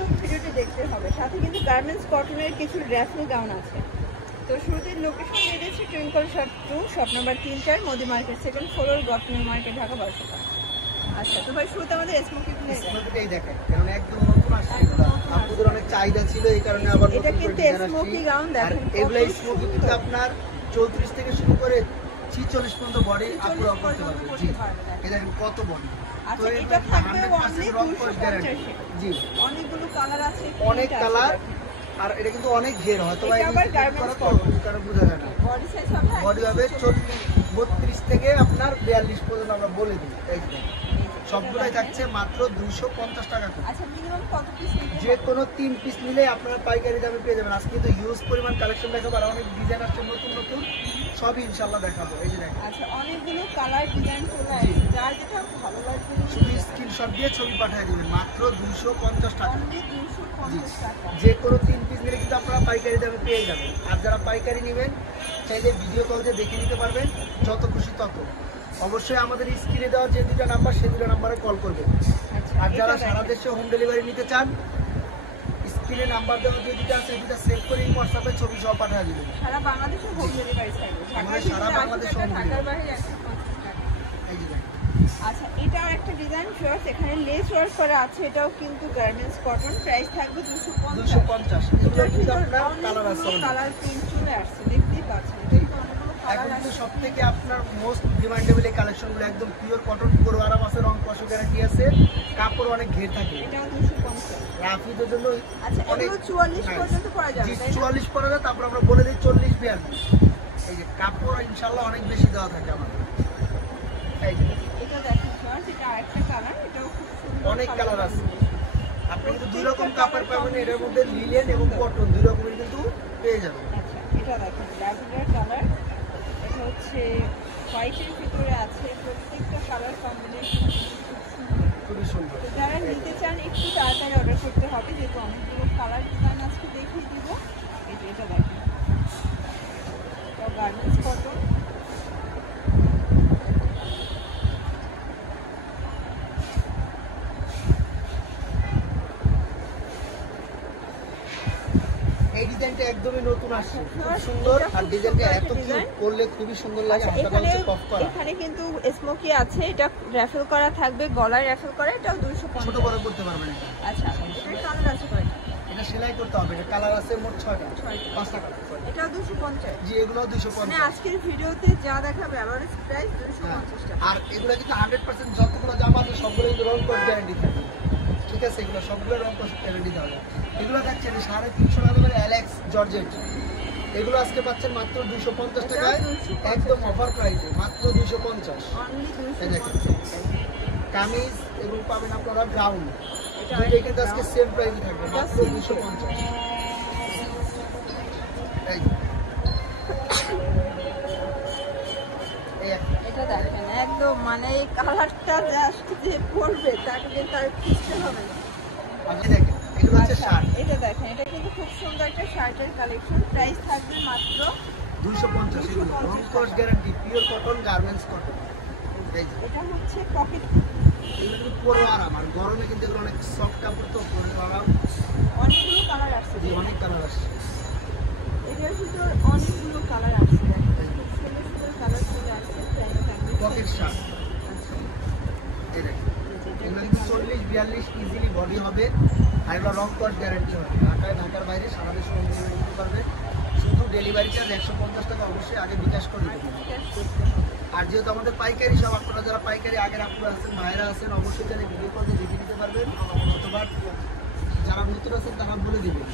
পুরো ভিডিওটি দেখতে হবে। সাথে কিন্তু গার্মেন্টস কটনের কিছু র্যাফেল গাউন আছে। তো শুরুতে লোকেশন দিয়ে দিচ্ছি twinkle shop 2, shop number 3-4, Modi market, second floor, government market, Dhaka 1200 টাকা। আচ্ছা, তো ভাই শুরুতে আমাদের স্মোকিটাই দেখেন, কারণ একদম নতুন আসছে, আপনাদের অনেক চাহিদা ছিল, এই কারণে আবার এটা কিন্তু স্মোকি গাউন দেখেন, এগুলো স্মোকি কিন্তু আপনার 34 থেকে শুরু করে 46 পর্যন্ত বডি আপুরা করতে পারবে। জি, এই দেখেন কত বডি। আচ্ছা, এটা থাকবে অনলি 250 এ। জি, অনেকগুলো কালার আছে, অনেক কালার, আর এটা কিন্তু অনেক ঘের হয়, তো ভাই আবার গার্মেন্টস কারণ বোঝা যায় না। বডি সাইজ হবে, বডি হবে 32 থেকে আপনার 42 পর্যন্ত আমরা বলে দিই। এই যে সবগুলাই থাকছে মাত্র 250 টাকা করে। আচ্ছা, মিনিমাম কত পিস নিতে হবে? যে কোনো 3 পিস নিলে আপনারা পাইকারি দামে পেয়ে যাবেন। আজকে তো হিউজ পরিমাণ কালেকশন দেখাবো, আর অনেক ডিজাইন আসছে নতুন নতুন, সবই ইনশাআল্লাহ দেখাবো। এই যে দেখেন, আচ্ছা, অনেকগুলো কালার ডিজাইন চলে আসছে, যার যেটা ভালো লাগবে শুধু স্ক্রিনশট দিয়ে ছবি পাঠিয়ে দিবেন, মাত্র 250 টাকা। অনলি 250 টাকা। যে কোনো 3 পিস নিলে কিন্তু আপনারা পাইকারি দামে পেয়ে যাবেন। আর যারা পাইকারি নেবেন চাইলে ভিডিও কল দিয়ে দেখে নিতে পারবেন, যত খুশি তত। অবশ্যই আমাদের স্ক্রিনে দেওয়া যে দুটো নাম্বার, সেই দুটো নাম্বারে কল করবেন। আচ্ছা, আর যারা সারা দেশে হোম ডেলিভারি নিতে চান, স্ক্রিনে নাম্বার দেওয়া যে দুটো আছে, দুটো সেভ করে হোয়াটসঅ্যাপে ছবি সহ পাঠিয়ে দিবেন। সারা বাংলাদেশে হোম ডেলিভারি সার্ভিস, সারা বাংলাদেশে হোম ঢাকার বাইরে 150 টাকা। এই যে দেখেন, আচ্ছা, এটা আরেকটা ডিজাইন ফিওর্স, এখানে লেস ওয়ার্ক করা আছে, এটাও কিন্তু গার্মেন্টস কটন, প্রাইস থাকবে 250। 250। এগুলো কিন্তু আপনার কালার আছে, কালার প্রিন্ট চলে আসছে, দেখতেই পাচ্ছেন। এখন কিন্তু সবথেকে আপনার মোস্ট ডিমান্ডেবল এই কালেকশনগুলো একদম পিওর কটন, পুরো আরাম আছে, রং কষ গ্যারান্টি আছে, কাপড় অনেক ঘের থাকে। এটাও 250। রাফিদের জন্য আচ্ছা, এগুলো 44 পর্যন্ত পরা যাবে, জি, তাই না? 44 পরা যায়, তারপর আমরা বলে দিই 40-42। এই যে কাপড় ইনশাআল্লাহ অনেক বেশি দেওয়া থাকে আমাদের। এই যে এটা দেখেন ফিওর্স, এটা আরেকটা কালার, এটাও খুব সুন্দর, অনেক কালার আছে। আপনি কিন্তু দুই রকম কাপড় পাবেন, এটার মধ্যে লিলেন এবং কটন দুই রকমের কিন্তু পেয়ে যাবেন। আচ্ছা, এটা দেখেন ল্যাভেন্ডার কালার, এটা হচ্ছে হোয়াইটের ভিতরে আছে, প্রত্যেকটা কালার কম্বিনেশন খুবই সুন্দর। তো যারা নিতে চান একটু তাড়াতাড়ি অর্ডার করতে হবে, যেহেতু অনেকগুলো কালার ডিজাইন আজকে দেখিয়ে দিব। এই যে এটা দেখেন, এটা গার্মেন্টস কটন, এই ডিজাইনটা একদমই নতুন আসছে, খুব সুন্দর। আর ডিজাইনটা এত কিউট, করলে খুবই সুন্দর লাগে। হাতাটা হচ্ছে পপ করা, এখানে কিন্তু স্মোকি আছে, এটা র্যাফেল করা থাকবে, গলায় র্যাফেল করা, এটাও 250। ছোট বড় করতে পারবেন এটা। আচ্ছা, এটার কালার আছে কয়টা? এটা সেলাই করতে হবে, এটা কালার আছে মোট 6টা, 5টা কালার। এটাও 250। জি, এগুলো 250। মানে আজকের ভিডিওতে যা দেখাবে এভারেজ প্রাইস 250 টাকা। আর এগুলো কিন্তু 100% যতগুলো জামা আছে সবগুলো কিন্তু রং কস গ্যারান্টি থাকে, ঠিক আছে? এগুলো সবগুলো রং কস গ্যারান্টি দেওয়া যায়। এগুলো দেখছেন 350 টাকা দামের অ্যালেক্স জর্জেট, এগুলো আজকে পাচ্ছেন মাত্র 250 টাকায়, একদম অফার প্রাইসে, মাত্র 250। অনলি এই দেখেন 250। কামিজ এবং পাবেন আপনারা গ্রাউন্ড, দুটোই কিন্তু আজকে সেম প্রাইসে থাকবে, মাত্র 250। এই এটা দেখেন একদম, মানে এই কালারটা জাস্ট যে পরবে তাকে কিন্তু আর খুঁজতে হবে না। আপনি দেখেন, এগুলো হচ্ছে শার্ট, এটা দেখেন, এটা কিন্তু খুব সুন্দর একটা শার্টের কালেকশন, প্রাইস থাকবে মাত্র 250। এগুলো রং কস guarantee, pure cotton, garments cotton. এটা হচ্ছে পকেট, এগুলো কিন্তু পরে আরাম, আর গরমে কিন্তু এগুলো অনেক সফট কাপড়, তো পরে আরাম। অনেকগুলো কালার আসছে, অনেক কালার আসছে, এটার ভিতর অনেকগুলো কালার আসছে, খুব সুন্দর সুন্দর কালার চলে আসছে। Pocket shirt. এই দেখেন, এগুলো কিন্তু 40-42 ইজিলি বডি হবে, আর এগুলো রং কস গ্যারান্টি হবে। ঢাকার বাইরে সারা দেশে হোম ডেলিভারি নিতে পারবে, শুধু ডেলিভারি চার্জ 150 টাকা অবশ্যই আগে বিকাশ করে দেবেন। আর যেহেতু আমাদের পাইকারি সব, আপনারা যারা পাইকারি আগের আপুরা আছেন, ভাইরা আছেন, অবশ্যই তাহলে ভিডিও কল দিয়ে দেখে নিতে পারবেন, অথবা যারা নতুন আছেন তারা বলে দিবেন,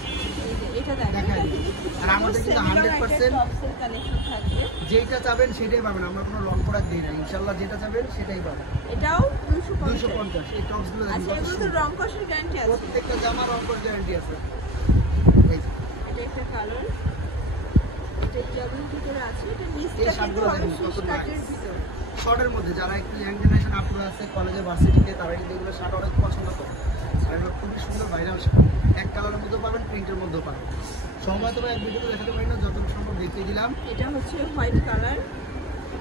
এটা দেখাই দিবেন। আর আমাদের কিন্তু 100% কালেকশন থাকবে, যেটা চাবেন সেটাই পাবেন, আমরা কোনো রং প্রোডাক্ট দিই না, ইনশাল্লাহ যেটা চাবেন সেটাই পাবেন। এটাও 250। এই টপসগুলো দেখেন আচ্ছা, কত এগুলো তো সুন্দর, রং কষের গ্যারান্টি আছে, প্রত্যেকটা জামা রং কস গ্যারান্টি আছে। এই যে এটা একটা কালার, এটা জাগুর ভিতরে আছে, এটা এই নিচটা শার্টগুলো কিন্তু দেখুন কত কাটের নাইস। ভিতর। শর্টের মধ্যে যারা একটু ইয়াং জেনারেশন আপুরা আছে, কলেজে ভার্সিটিতে, তারা কিন্তু এগুলো শার্ট অনেক পছন্দ করে। আর এগুলো খুবই সুন্দর ভাইরাল শার্ট, এক কালারের মধ্যেও পাবেন, প্রিন্টের মধ্যেও পাবেন। সময় তো এক ভিডিওতে দেখাতে পারি না, যতটুকু সম্ভব দেখিয়ে দিলাম। এটা হচ্ছে হোয়াইট কালার,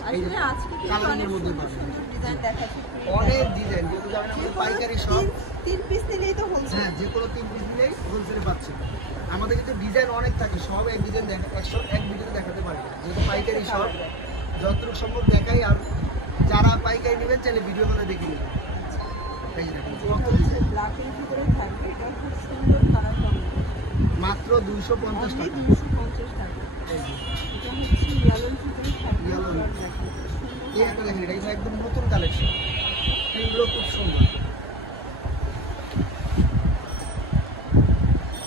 আসলে আজকে কিন্তু কালারের অনেক মধ্যে সুন্দর পাবেন, সুন্দর ডিজাইন দেখাচ্ছি, অনেক ডিজাইন, যেহেতু জানেন আমাদের পাইকারি সব। 3 পিস নিলেই তো হচ্ছে। হ্যাঁ, যে কোনো 3 পিস নিলে হোলসেলে পাচ্ছেন। আমাদের কিন্তু ডিজাইন অনেক থাকে, সব এক ডিজাইন এক ভিডিওতে দেখাতে পারি না, যেহেতু পাইকারি সব যতটুকু সম্ভব দেখাই। আর যারা পাইকারি নেবেন চাইলে ভিডিও করে দেখে নেবেন। এই যে দেখেন, কত ডিজাইন। ব্ল্যাকের ভিতরে থাকবে, এটা খুব সুন্দর কালার কম্বিনেশন, মাত্র 250 টাকা। 250 টাকা। এই যে, এটা হচ্ছে ইয়েলোর ভিতরে থাকবে, Yellow। কালার দেখেন, এই একটা দেখেন, এটা কিন্তু একদম নতুন কালেকশন, প্রিন্টগুলো খুব সুন্দর।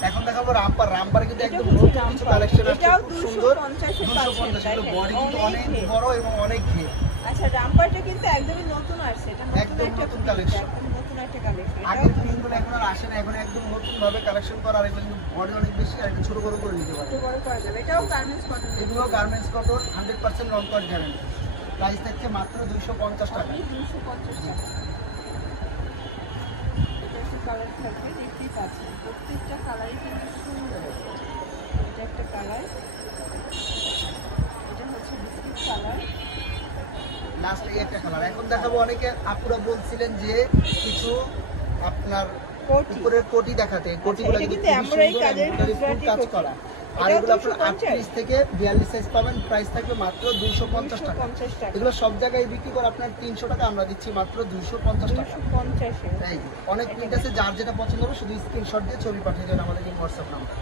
এখন দেখাবো রামপার। রামপার কিন্তু একদম নতুন কিছু কালেকশন আছে, এটাও খুব সুন্দর। 250 250 দেখেন, বডি কিন্তু অনেক অনেক ঘের। বড় এবং অনেক ঘের। আচ্ছা, রামপারটা কিন্তু একদমই নতুন আসছে, এটা নতুন একদম একটা নতুন print, collection। একদম নতুন একটা কালেকশন। আগের প্রিন্টগুলো এখন আর আসে না, এখন একদম নতুন ভাবে কালেকশন করা। আর এগুলো কিন্তু বডি অনেক বেশি, আর একটু ছোট বড় করে নিতে পারে। ছোট বড় করা যাবে, এটাও গার্মেন্টস কটন। এগুলো গার্মেন্টস কটন, 100% রং কস গ্যারান্টি। প্রাইস থাকছে মাত্র 250 টাকা। 250 টাকা। এটা একটা কালার থাকবে, দেখতেই পাচ্ছেন প্রত্যেকটা কালারই কিন্তু সুন্দর। এটা একটা কালার, এটা হচ্ছে বিস্কিট কালার। লাস্ট এই একটা কালার। এখন দেখাবো, অনেকে আপুরা বলছিলেন যে কিছু আপনার কোটি। উপরের কোটি দেখাতে, কোটিগুলো এটা কিন্তু কিন্তু খুবই এমব্রয়ডারি সুন্দর, কাজের এমব্রয়ডারি ফুল গুজরাটি কাজ কোটি। করা। আর এটাও এগুলো আপনার 250 38 থেকে 42 সাইজ পাবেন, প্রাইস থাকবে মাত্র 250 টাকা। 250 টাকা। এগুলো সব জায়গায় বিক্রি করে আপনার 300 টাকা, আমরা দিচ্ছি মাত্র 250 টাকা। 250 এ। এই যে, অনেক প্রিন্ট আছে, যার যেটা পছন্দ হবে শুধু স্ক্রিনশট দিয়ে ছবি পাঠিয়ে দেবেন আমাদের হোয়াটসঅ্যাপ নাম্বার।